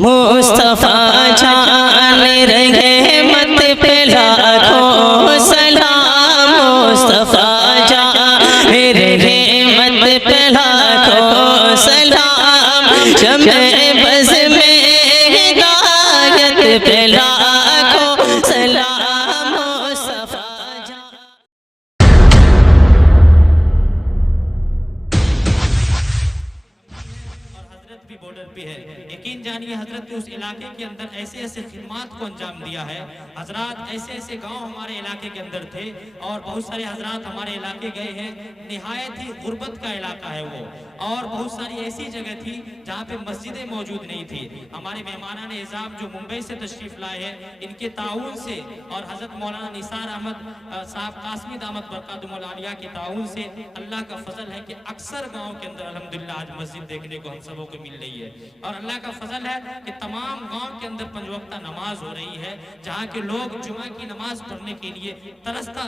मुस्तफा जान रहे मत पे लाखों सलाम। मुस्तफा जान रहे मत पे लाखों सलाम। जमे बस में हिदायत पे लाखों सलाम। मुस्तफा जान हजरत भी बॉर्डर पे है। यकीन जानिए हजरत ने उस इलाके के अंदर ऐसे ऐसे खिदमात को अंजाम दिया है। हजरात ऐसे ऐसे गांव हमारे इलाके के अंदर थे और बहुत सारे हजरात हमारे इलाके गए हैं। निहायत ही गुर्बत का इलाका है वो, और बहुत सारी ऐसी जगह थी जहाँ पे मस्जिदें मौजूद नहीं थी। हमारे मेहमानान निज़ाम जो मुंबई से तशरीफ लाए हैं, इनके ताउन से और हजरत मौलाना निसार अहमद साहब कासमी दामत बरकातुहुल आलिया के ताउन से अल्लाह का फजल है कि अक्सर गाँव के अंदर अल्हम्दुलिल्लाह आज मस्जिद देखने को हम सबों को मिल रही है। और अल्लाह का फजल है कि तमाम गांव के अंदर पंजवक्ता नमाज हो रही है, जहां के लोग जुमा की नमाज पढ़ने के लिए तरसता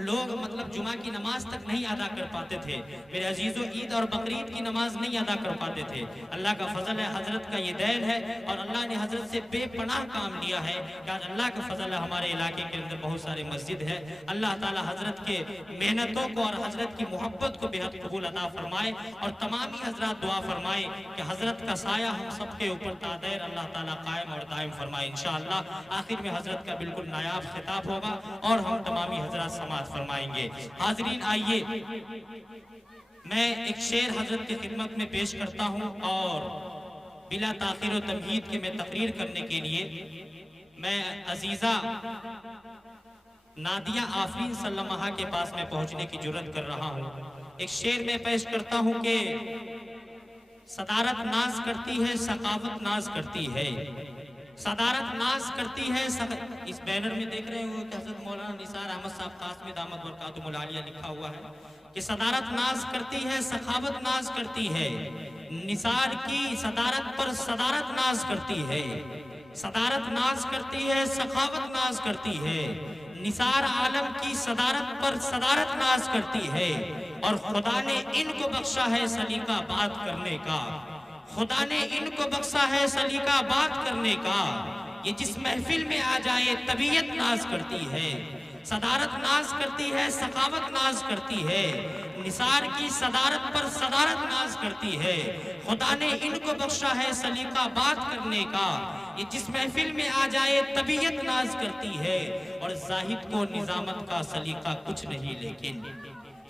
लोग मतलब जुमा की नमाज तक नहीं अदा कर पाते थे। मेरे अजीजों, ईद और बकरीद की नमाज नहीं अदा कर पाते थे। अल्लाह का फजल है, हजरत का ये दैन है और अल्लाह ने हजरत से बेपनाह काम लिया है कि आज अल्लाह का फजल है हमारे इलाके के अंदर बहुत सारे मस्जिद है। अल्लाह ताला हजरत के मेहनतों को और हजरत की मोहब्बत को बेहद कबूल अता फरमाए और तमाम ही हजरत दुआ फरमाए कि हजरत का साया हम सबके ऊपर तादैर अल्लाह ताला कायम और दायम फरमाए इंशाअल्लाह। आखिर में हजरत का बिल्कुल नायाब खिताब होगा और हम तमामी हजरत समाज फरमाएंगे। हाजरीन, आइए मैं एक शेर हजरत की खिदमत में पेश करता हूं और बिला ताखीर व तमहीद के मैं तकरीर करने के लिए मैं अजीजा नादिया आफरीन सल्लमाहा के पास में पहुंचने की जुर्रत कर रहा हूं। एक शेर में पेश करता हूं कि सदारत नाज करती है, सकावत नाज करती है। सदारत नाज करती है। इस बैनर में देख रहे हो कि हज़रत मौलाना निसार अहमद साहब कासमी दामत बरकातुहुल आलिया लिखा हुआ है कि सदारत नाज करती है, सखावत नाज करती है। निसार की सदारत पर सदारत नाज करती है। सदारत नाज करती है, सखावत नाज करती है। निसार आलम की सदारत पर सदारत नाज करती है और खुदा ने इनको बख्शा है सलीका बात करने का। खुदा ने इनको बख्शा है सलीका बात करने का। ये जिस महफिल में आ जाए तबीयत नाज करती है। सदारत नाज करती है, सखावत नाज करती है। निसार की सदारत पर सदारत नाज करती है। खुदा ने इनको बख्शा है सलीका बात करने का। ये जिस महफिल में आ जाए तबीयत नाज करती है। और जाहिद को निजामत का सलीका कुछ नहीं लेकिन,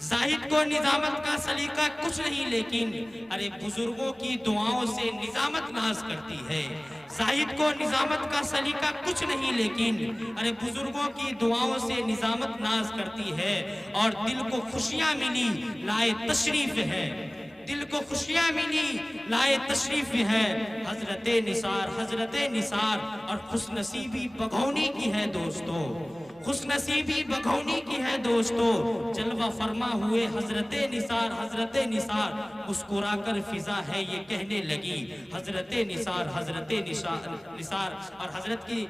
जाहिद को निजामत का सलीका कुछ नहीं लेकिन, अरे बुजुर्गों की दुआओं से निजामत नाज करती है। जाहिद को निजामत का सलीका कुछ नहीं लेकिन, अरे बुजुर्गों की दुआओं से निजामत नाज करती है। और दिल को खुशियां मिली लाए तशरीफ है। दिल को खुशियां मिली लाए तशरीफ है। हजरते निसार और खुशनसीबी बघौनी की है दोस्तों। खुशनसीबी बघौनी की है दोस्तों। जलवा फरमा हुए हजरते निसार मुस्कुराकर फिजा है ये कहने लगी हजरते निसार और हजरत की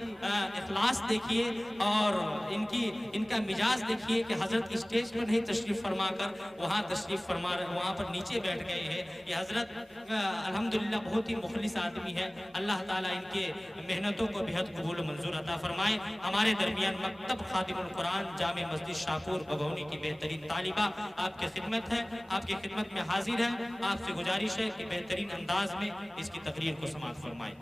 इखलास देखिए और इनका मिजाज देखिए कि हजरत स्टेज पर नहीं तशरीफ फरमा कर वहाँ तशरीफ फरमा वहाँ पर नीचे बैठ गए हैं। ये हजरत अल्हम्दुलिल्लाह बहुत ही मुखलिस आदमी है। अल्लाह ताला इनके मेहनतों को बेहद कबूल मंजूर अता फरमाए। हमारे दरमियान मकतब खादिमुल कुरान जामे मस्जिद शाहपुर बघौनी की बेहतरीन तालिबा आपकी खिदमत है, आपकी खिदमत में हाजिर है। आपसे गुजारिश है कि बेहतरीन अंदाज में इसकी तकरीर को समाप्त फरमाएं।